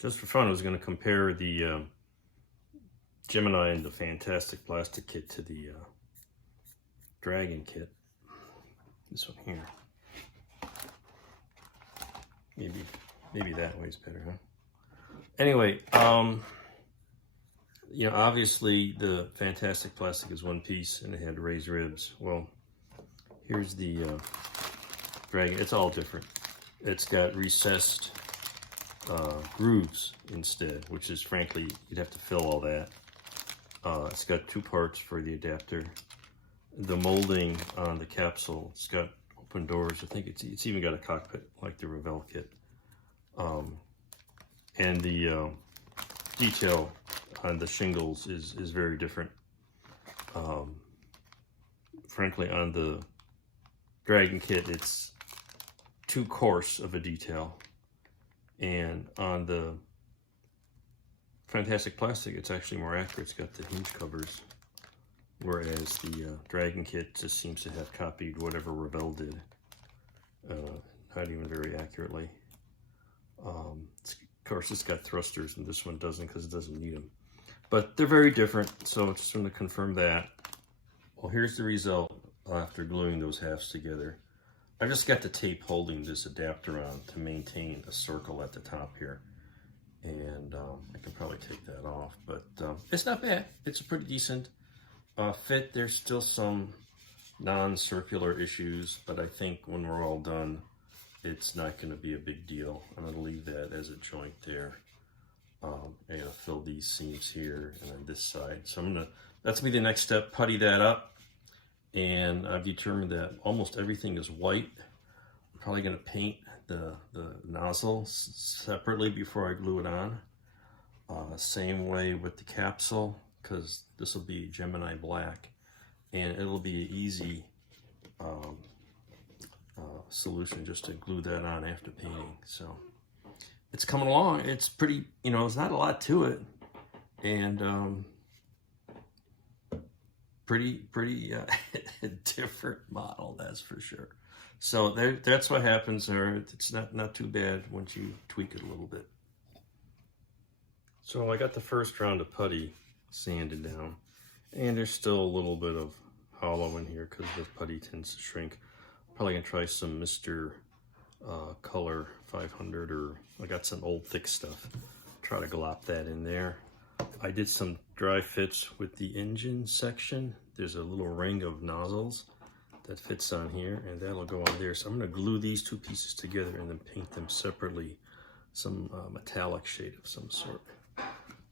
just for fun, I was going to compare the Gemini and the Fantastic Plastic Kit to the Dragon Kit. This one here. Maybe that way's better, huh? Anyway, you know, obviously the Fantastic Plastic is one piece and it had raised ribs. Well, here's the Dragon. It's all different. It's got recessed grooves instead, which is, frankly, you'd have to fill all that. It's got two parts for the adapter. The molding on the capsule, it's got open doors. I think it's even got a cockpit like the Revell kit. And the detail on the shingles is very different. Frankly, on the Dragon kit, it's too coarse of a detail. And on the Fantastic Plastic, it's actually more accurate. It's got the hinge covers, whereas the Dragon kit just seems to have copied whatever Revell did, not even very accurately. Of course, it's got thrusters, and this one doesn't because it doesn't need them. But they're very different, so just want to confirm that. Well, here's the result after gluing those halves together. I just got the tape holding this adapter on to maintain a circle at the top here. And I can probably take that off, but it's not bad. It's a pretty decent fit. There's still some non-circular issues, but I think when we're all done, it's not going to be a big deal. I'm going to leave that as a joint there. I'm going to fill these seams here and on this side. So that's going to be the next step, putty that up. And I've determined that almost everything is white. I'm probably going to paint the nozzle separately before I glue it on. Same way with the capsule, because this will be Gemini black. And it'll be an easy solution just to glue that on after painting. So it's coming along. It's pretty, you know, there's not a lot to it. And pretty different model, that's for sure. So that's what happens there. It's not too bad once you tweak it a little bit. So I got the first round of putty sanded down, and there's still a little bit of hollow in here because the putty tends to shrink. Probably gonna try some Mr. Color 500, or I got some old thick stuff. Try to glop that in there. I did some dry fits with the engine section. There's a little ring of nozzles that fits on here, and that'll go on there. So I'm gonna glue these two pieces together and then paint them separately, some metallic shade of some sort.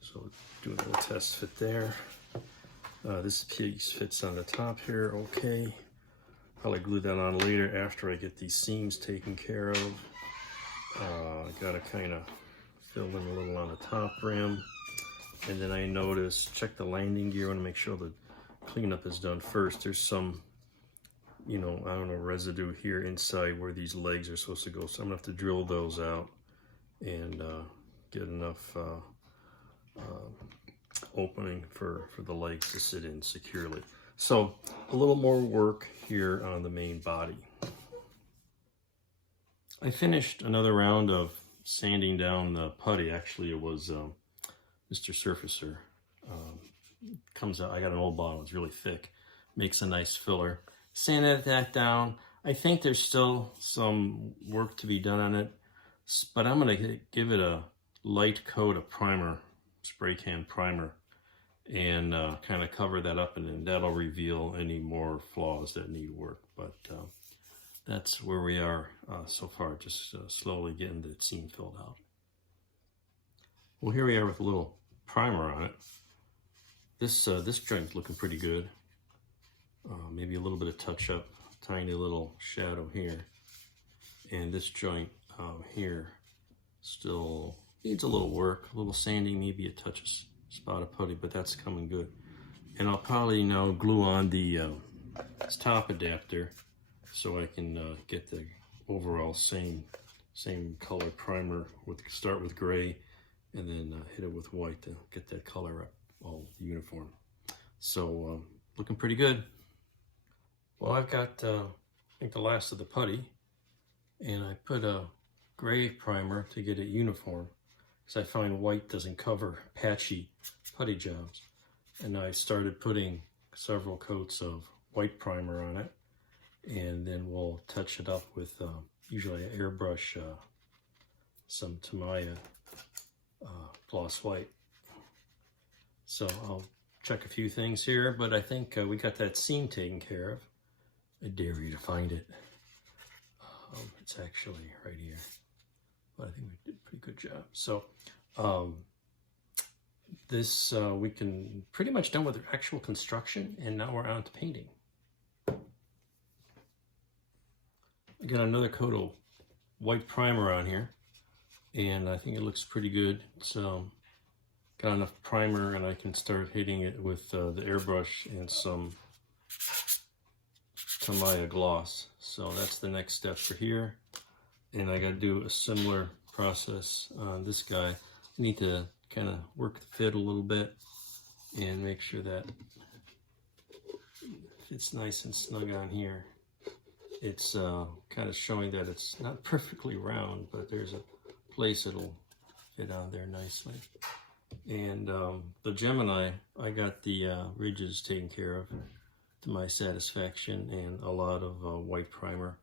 So do a little test fit there. This piece fits on the top here, okay. Probably glue that on later after I get these seams taken care of. Gotta kind of fill in a little on the top rim. And then I noticed, check the landing gear. I want to make sure the cleanup is done first. There's some, you know, I don't know, residue here inside where these legs are supposed to go. So I'm gonna have to drill those out and get enough opening for the legs to sit in securely. So a little more work here on the main body. I finished another round of sanding down the putty. Actually, it was Mr. Surfacer. Comes out, I got an old bottle, it's really thick. Makes a nice filler. Sanded that down. I think there's still some work to be done on it, but I'm gonna give it a light coat of primer, spray can primer, and kind of cover that up, and then that'll reveal any more flaws that need work. But that's where we are so far, just slowly getting the seam filled out. Well, here we are with a little primer on it. This joint's looking pretty good. Maybe a little bit of touch up, tiny little shadow here. And this joint here still needs a little work, a little sanding, maybe a touch of spot of putty, but that's coming good. And I'll probably now glue on the top adapter so I can get the overall same color primer. Start with gray and then hit it with white to get that color up all uniform. So looking pretty good. Well, I've got I think the last of the putty, and I put a gray primer to get it uniform, because I find white doesn't cover patchy putty jobs. And I started putting several coats of white primer on it, and then we'll touch it up with usually I airbrush some Tamiya gloss white. So I'll check a few things here, but I think we got that seam taken care of. I dare you to find it. It's actually right here, but I think we did a pretty good job. So this we can pretty much done with the actual construction, and now we're on to painting. I got another coat of white primer on here, and I think it looks pretty good. It's got enough primer, and I can start hitting it with the airbrush and some Tamiya gloss. So that's the next step for here, and I got to do a similar process on this guy. I need to kind of work the fit a little bit and make sure that it's nice and snug on here. It's kind of showing that it's not perfectly round, but there's a place it'll fit on there nicely. And the Gemini, I got the ridges taken care of to my satisfaction, and a lot of white primer.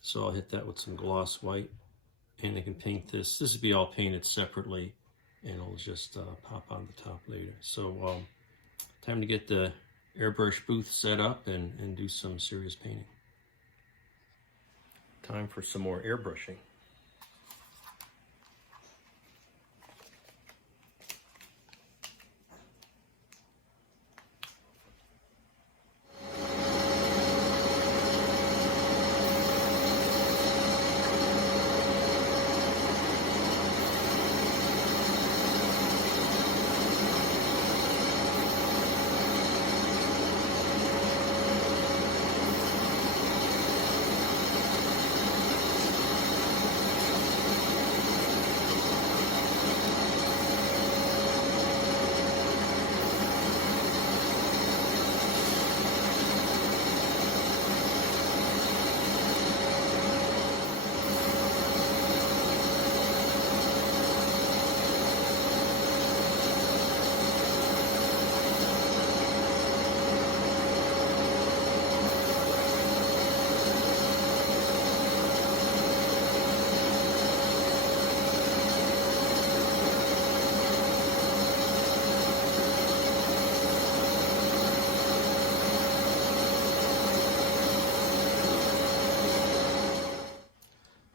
So I'll hit that with some gloss white, and I can paint this. This will be all painted separately, and it'll just pop on the top later. So time to get the airbrush booth set up and do some serious painting. Time for some more airbrushing.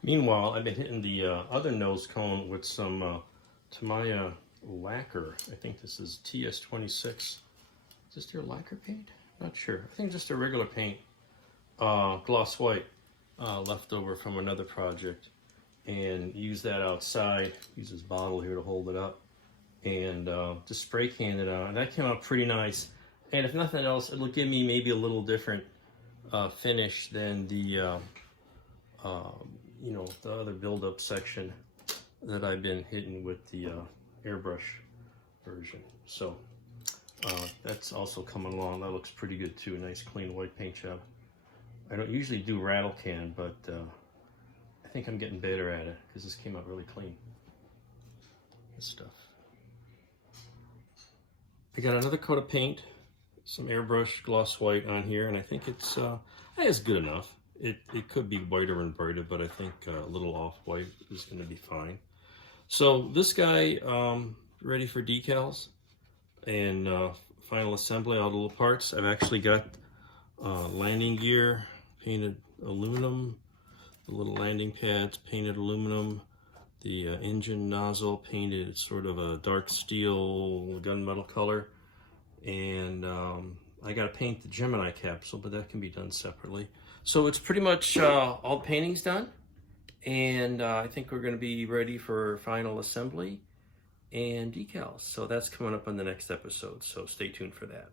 Meanwhile, I've been hitting the other nose cone with some Tamiya lacquer. I think this is TS26. Is this their lacquer paint? Not sure. I think just a regular paint, gloss white, left over from another project. And use that outside. Use this bottle here to hold it up. And just spray can it on. And that came out pretty nice. And if nothing else, it'll give me maybe a little different finish than the you know, the other build-up section that I've been hitting with the airbrush version. So that's also coming along. That looks pretty good too. A nice clean white paint job. I don't usually do rattle can, but I think I'm getting better at it because this came out really clean. This stuff. I got another coat of paint, some airbrush gloss white on here, and I think it's good enough. It could be whiter and brighter, but I think a little off-white is going to be fine. So this guy, ready for decals and final assembly, all the little parts. I've actually got landing gear, painted aluminum, the little landing pads, painted aluminum, the engine nozzle, painted sort of a dark steel gunmetal color, and I got to paint the Gemini capsule, but that can be done separately. So it's pretty much all the painting's done, and I think we're going to be ready for final assembly and decals. So that's coming up on the next episode, so stay tuned for that.